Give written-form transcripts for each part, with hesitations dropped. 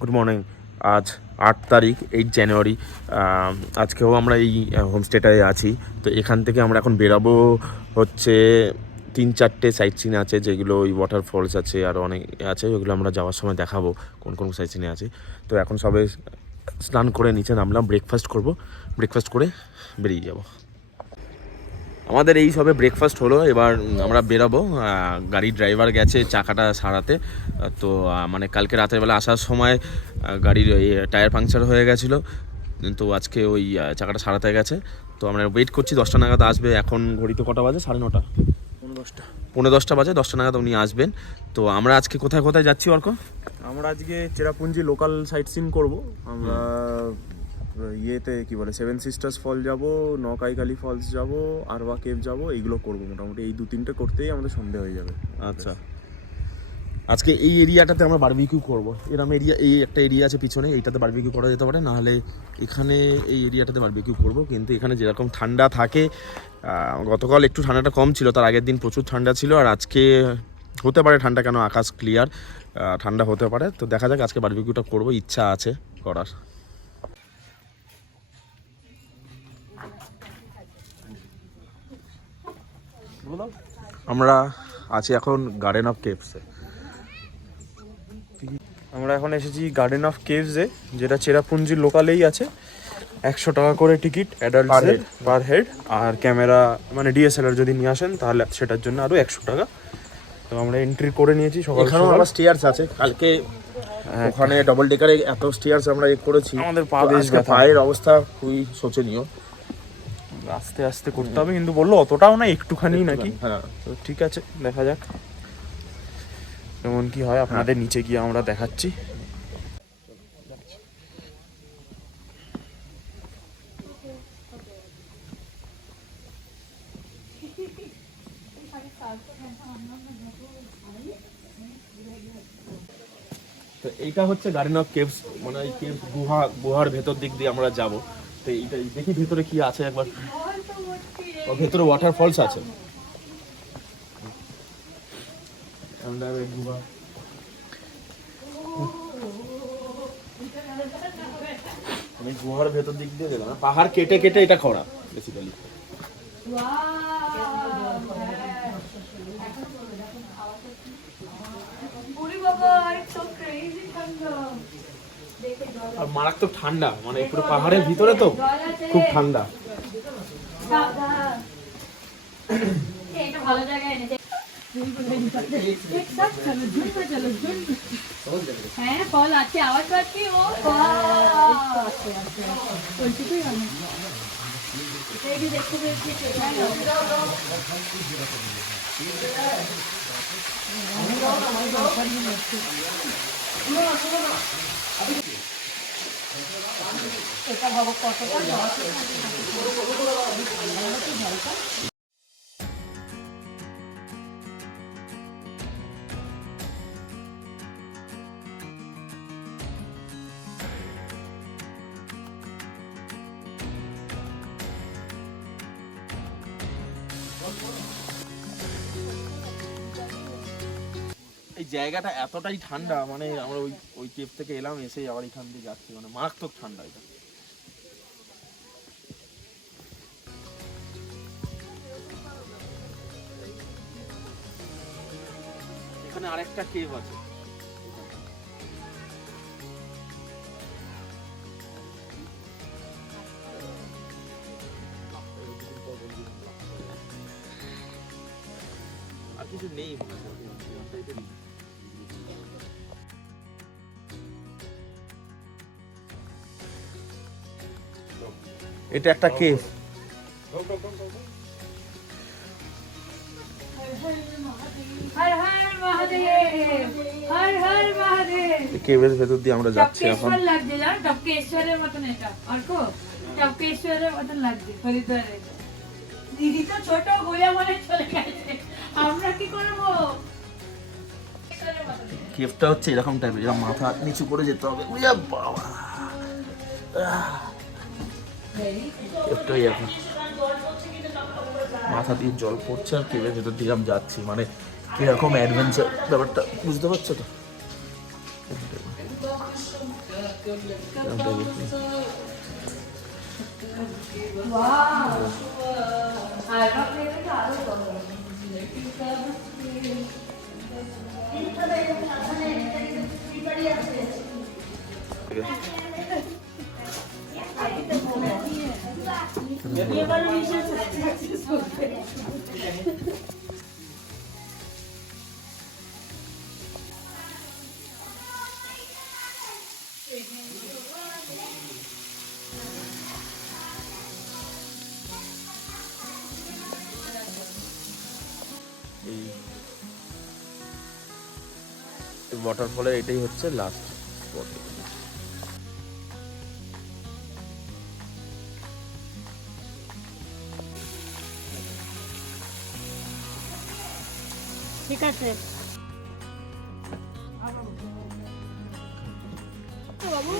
Good morning. আজ 8 তারিখ, 8 জানুয়ারি। আজকেও আমরা এই হোমস্টেটায় আছি। তো এখান থেকে আমরা এখন বেরাবো হচ্ছে 3-4টে সাইট সিন আছে, যেগুলো ওই ওয়াটারফলস আছে, আরও অনেক আছে, ওগুলো আমরা যাওয়ার সময় দেখাবো কোন কোন সাইট সিনে আছে। তো এখন সবে স্নান করে নিচে নামলাম, ব্রেকফাস্ট করব, ব্রেকফাস্ট করে বেরিয়ে যাব। আমাদের এই সবে ব্রেকফাস্ট হলো, এবার আমরা বেরাবো। গাড়ির ড্রাইভার গেছে চাকাটা সারাতে। তো মানে কালকে রাতের বেলা আসার সময় গাড়ির টায়ার পাংচার হয়ে গেছিলো, তো আজকে ওই চাকাটা সারাতে গেছে। তো আমরা ওয়েট করছি 10টা নাগাদ আসবে। এখন ঘড়িতে কটা বাজে? 9:30, 10:15 বাজে। 10টা নাগাদ উনি আসবেন। তো আমরা আজকে কোথায় কোথায় যাচ্ছি অর্ক? আমরা আজকে চেরাপুঞ্জি লোকাল সাইট সিন করবো। আমরা ইয়েতে কি বলে 7 সিস্টার্স ফল যাব, নকাইকালি ফলস যাব, আরবা কেভ যাব, এইগুলো করবো। মোটামুটি এই 2-3টে করতেই আমাদের সন্ধে হয়ে যাবে। আচ্ছা, আজকে এই এরিয়াটাতে আমরা বারবিকিউ করবো। এরকম এরিয়া, এই একটা এরিয়া আছে পিছনে, এইটাতে বারবিকিউ করা যেতে পারে, নাহলে এখানে এই এরিয়াটাতে বারবিকিউ করবো। কিন্তু এখানে যেরকম ঠান্ডা থাকে, গতকাল একটু ঠান্ডাটা কম ছিল, তার আগের দিন প্রচুর ঠান্ডা ছিল, আর আজকে হতে পারে ঠান্ডা, কেন আকাশ ক্লিয়ার, ঠান্ডা হতে পারে। তো দেখা যাক, আজকে বারবিকিউটা করবো, ইচ্ছা আছে করার। আমরা আছি এখন গার্ডেন অফ কেভসে। আমরা এখন এসেছি গার্ডেন অফ কেভসে, যেটা চেরাপুঞ্জির লোকালেই আছে। 100 টাকা করে টিকিট অ্যাডাল্টসের পার হেড, আর ক্যামেরা মানে ডিএসএলআর যদি নিয়ে আসেন তাহলে সেটার জন্য আরও 100 টাকা। তো আমরা এন্ট্রি করে নিয়েছি সকাল এখানেও সকাল। আবার স্টেয়ার্স আছে, কালকে ওখানে ডবল ডেকারে এত স্টেয়ার্স আমরা করেছি, আমাদের পা বেশ ব্যথা, পায়ের অবস্থা খুবই শোচনীয়। আস্তে আস্তে করতে হবে, কিন্তু বললো অতটাও না, একটুখানি নাকি। হ্যাঁ, তো ঠিক আছে, দেখা যাক কেমন কি হয়। আপনাদের নিচে গিয়ে আমরা দেখাচ্ছি। তো এইটা হচ্ছে গার্ডেন অফ কেভস, মানে এই কেভস গুহার ভেতর দিক দিয়ে আমরা যাব। তো এইটা দেখি ভেতরে কি আছে একবার। ভেতরে ওয়াটারফলস আছে, গুহা। আমি গুহার ভেতর দিক দিয়ে গেলাম, পাহাড় কেটে কেটে এটা করা বেসিক্যালি। আর মারাত্মক ঠান্ডা, মানে পুরো পাহাড়ের ভিতরে, তো খুব ঠান্ডা। হ্যাঁ, ফল আছে, আওয়াজ পাচ্ছি। ও দেখতে পেয়েছি। এটা ভাবো কতটা এই জায়গাটা এতটাই ঠান্ডা, মানে আমরা ওই কেভ থেকে এলাম, এসে আবার এখান দিয়ে যাচ্ছি, মানে মারাত্মক ঠান্ডা এটা। এখানে আরেকটা কেভ আছে। আর কিছু নেই মনে হয়। এটা একটা কেভ। হর হর মহাদেব, হর হর মহাদেব। কেভের ভেতর দিয়ে আমরা যাচ্ছি এখন। টপকেশ্বর লাগছে, জানো, টপকেশ্বরের মতন এটা। অর্ক, টপকেশ্বরের মতন লাগছে হরিদ্বারে। দিদি তো ছোট বইয়া মনে চলে গেছে, আমরা কি করবো? কেভটা হচ্ছে এরকম টাইপের, এরকম মাথা নিচু করে যেতে হবে। ওরে বাবা, কেভটা এরকম মাথা দিয়ে জল পড়ছে, আর কেভের ভেতর দিয়ে আমি যাচ্ছি, মানে কিরকম অ্যাডভেঞ্চার ব্যাপারটা বুঝতে পারছো তো? এই ওয়াটারফলের এটাই হচ্ছে লাস্ট স্পট। ঠিক আছে বাবু।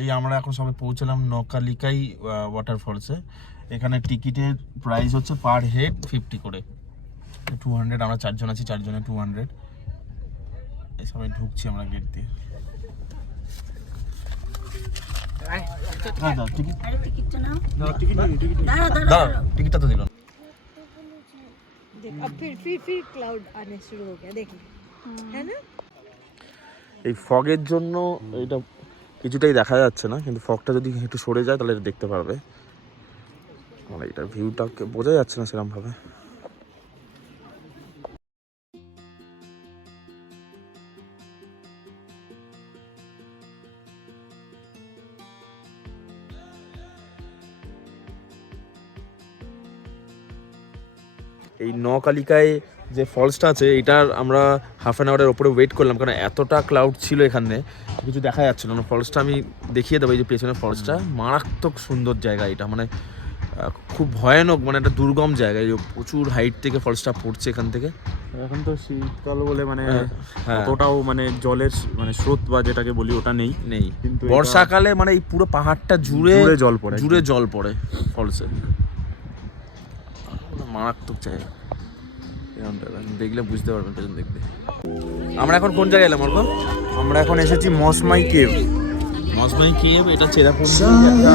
এই আমরা এখন সবাই পৌঁছলাম নকালিকাই ওয়াটারফলসে। এখানে টিকিটের প্রাইস হচ্ছে পার হেড 50 করে, 200। আমরা 4 জন আছি, 4 জনে 200। এই সবাই ঢুকছি আমরা গেট দিয়ে। টিকিটটা তো দিল না। अब फिर क्लाउड आने शुरू हो गया देखिए है ना। এই ফগের জন্য এটা কিছুটাই দেখা যাচ্ছে না, কিন্তু ফগটা যদি একটু সরে যায় তাহলে এটা দেখতে পারবে। মানে এটার ভিউটাকে বোঝা যাচ্ছে না সেরকম ভাবে। এই নকালিকায় যে ফলসটা আছে এটার আমরা হাফ অ্যান আওয়ারের ওপরে ওয়েট করলাম, কারণ এতটা ক্লাউড ছিল এখানে কিছু দেখা যাচ্ছিল না। ফলসটা আমি দেখিয়ে দেবো, এই যে পেছনে ফলসটা, মারাত্মক সুন্দর জায়গা এটা, মানে খুব ভয়ানক, মানে একটা দুর্গম জায়গা। এই প্রচুর হাইট থেকে ফলসটা পড়ছে এখান থেকে। এখন তো শীতকাল বলে মানে হ্যাঁ। অতটাও মানে জলের মানে স্রোত বা যেটাকে বলি ওটা নেই। কিন্তু বর্ষাকালে মানে এই পুরো পাহাড়টা জুড়ে জল পড়ে ফলসে। মারাত্মক জায়গা, দেখলে বুঝতে পারবেন পেছন দেখলে। আমরা এখন কোন জায়গায় এলাম অর্ক? আমরা এখন এসেছি মসমাই কেভ। মসমাই কেভ এটা চেরাপুঞ্জি একটা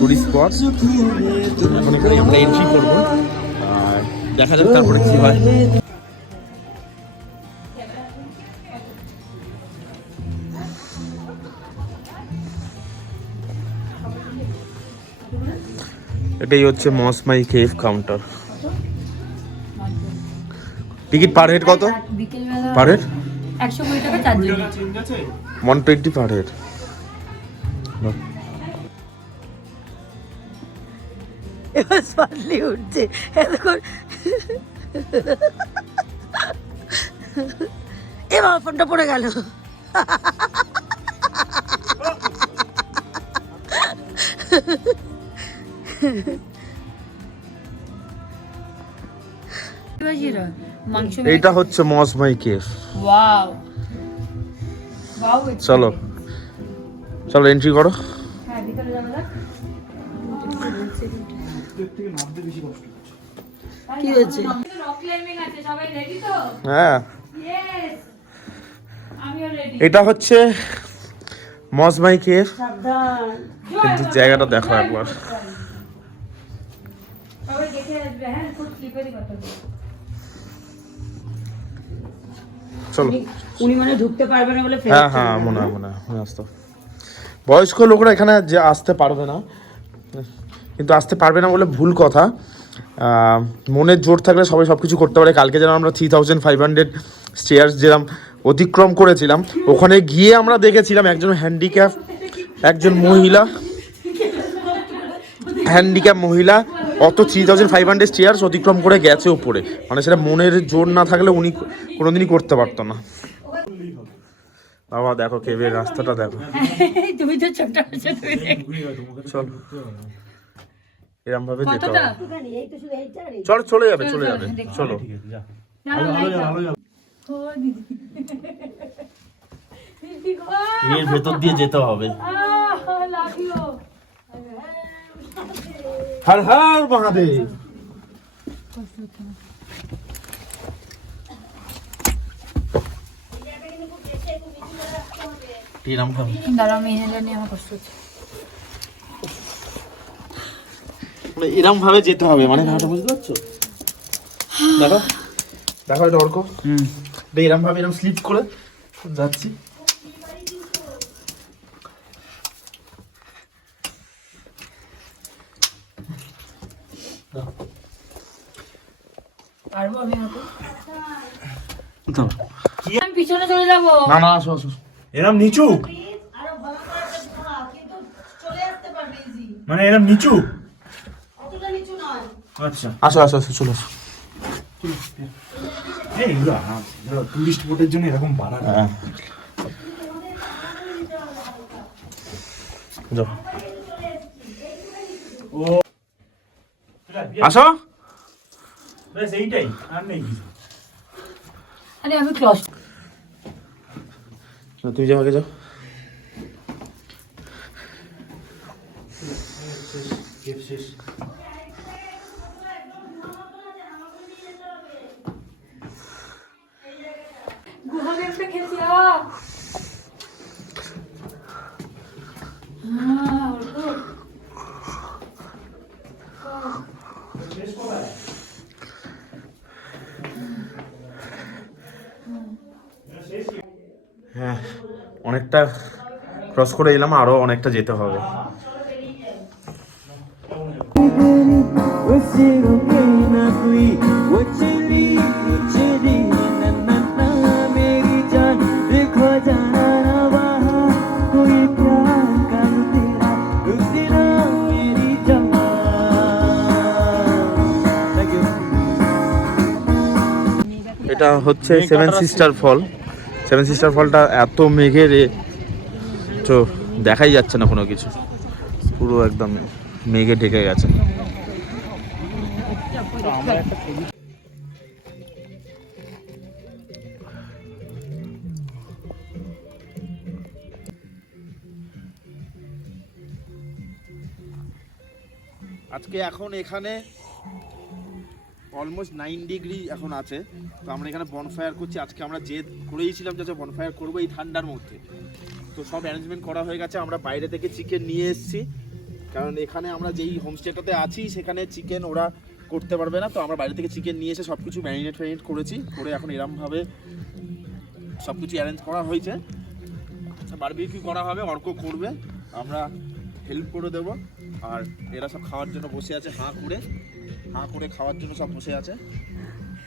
টুরিস্ট স্পট। এখন এখানে আমরা এন্ট্রি করবো আর দেখা যাক তারপরে কি হয়। এটাই হচ্ছে Mawsmai cave counter. Ticket per head কত? পার হেড 120 টাকা 4 জন। 120 পার হেড। এবার স্মার্টলি উঠছে এখন। এবার ফোনটা পড়ে গেল। এইটা হচ্ছে মসমাই কেভ। Wow wow. চলো চলো এন্ট্রি করো। হ্যাঁ ভিতরে যাওয়া যাক। কি হয়েছে? রক ক্লাইম্বিং আছে, সবাই রেডি তো? হ্যাঁ, ইয়েস আমিও রেডি। এটা হচ্ছে মসমাই কেভ। সাবধান। কিন্তু জায়গাটা দেখো একবার। সবাই দেখে আসবে। হ্যাঁ খুব স্লিপারি কথা। চলো। উনি মানে ঢুকতে পারবে না বলে হ্যাঁ হ্যাঁ, মনে হয় আসতো। বয়স্ক লোকরা এখানে যে আসতে পারবে না, কিন্তু আসতে পারবে না বলে ভুল কথা। মনের জোর থাকলে সবাই সব কিছু করতে পারে। কালকে যেন আমরা 3500 স্টেয়ার্স যেরকম অতিক্রম করেছিলাম, ওখানে গিয়ে আমরা দেখেছিলাম একজন হ্যান্ডিক্যাপ, একজন মহিলা হ্যান্ডিক্যাপ মহিলা অত 3500 চেয়ার্স অতিক্রম করে গেছে উপরে, মানে সেটা মনের জোর না থাকলে উনি কোনোদিনই করতে পারতো না। বাবা দেখো কেবের রাস্তাটা দেখো, তুমি তো ছোট আছো, তুমি দেখো। চল এরম ভাবে যেতে কতটা? হবে। চল চলে যাবে চলে যাবে, চলো। ও দিদি, দিদি গো, এর ভেতর দিয়ে যেতে হবে। Love you. হর হর মহাদেব। এরম ভাবে দাঁড়াও, আমি এনে জানি, আমার কষ্ট হচ্ছে। মানে এরম ভাবে যেতে হবে, মানে ব্যাপারটা বুঝতে পারছো? দেখো দেখো এটা অর্ক, এরম ভাবে এরম স্লিপ করে যাচ্ছি। পারবো আমি এখন? আমি পিছনে চলে যাবো। না না আসো আসো। এরম নিচু, মানে এরম নিচু, আচ্ছা আসো আসো আসো চলো আসো। এইগুলো টুরিস্ট বোটের জন্য এরকম বানানো। হ্যাঁ যাও আসো। ব্যাস এইটাই, আর নেই কিছু। আরে আমি ক্লস। তুমি যাও আগে যাও। গুহা গেমটা খেলছি। হ্যাঁ অনেকটা ক্রস করে এলাম, আরো অনেকটা যেতে হবে। এটা হচ্ছে সেভেন সিস্টার ফল। সেভেন সিস্টার ফলটা এত মেঘের তো দেখাই যাচ্ছে না কোনো কিছু, পুরো একদম মেঘে ঢেকে গেছে। আজকে এখন এখানে অলমোস্ট 9 ডিগ্রি এখন আছে, তো আমরা এখানে বনফায়ার করছি। আজকে আমরা জেদ করেইছিলাম যে বনফায়ার করবো এই ঠান্ডার মধ্যে, তো সব অ্যারেঞ্জমেন্ট করা হয়ে গেছে। আমরা বাইরে থেকে চিকেন নিয়ে এসেছি, কারণ এখানে আমরা যেই হোমস্টেটাতে আছি সেখানে চিকেন ওরা করতে পারবে না, তো আমরা বাইরে থেকে চিকেন নিয়ে এসে সব কিছু ম্যারিনেট করেছি, করে এখন এরমভাবে সব কিছু অ্যারেঞ্জ করা হয়েছে। বারবিকিউ করা হবে, অর্ক করবে, আমরা হেল্প করে দেবো, আর এরা সব খাওয়ার জন্য বসে আছে, হাঁ করে খাওয়ার জন্য সব বসে আছে।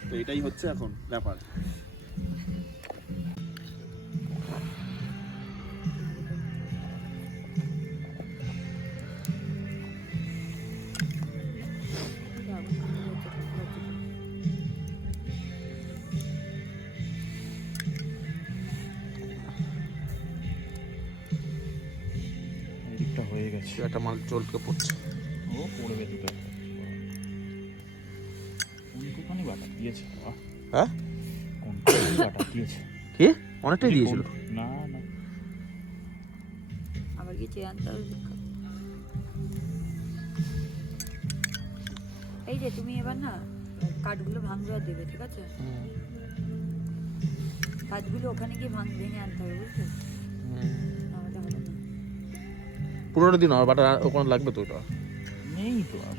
তো এটাই হচ্ছে এখন ব্যাপার। এদিকটা হয়ে গেছে, একটা মাল চলকে পড়ছে। ও পড়বে দুটো। কোনখানি বাটা দিয়েছে? হ্যাঁ কোনখানি বাটা দিয়েছে? কি অনেকটাই দিয়েছিল? না না, আবার কি চেয়ারটা? এই যে তুমি এবার না কাঠগুলো ভাঙবে আর দেবে, ঠিক আছে? কাঠগুলো ওখানে গিয়ে ভেঙে আনতে হবে, বুঝলে? আমাদের হবে না। 15 দিন আর বাটা ওখানে লাগবে তো, ওটা নেই তো আর।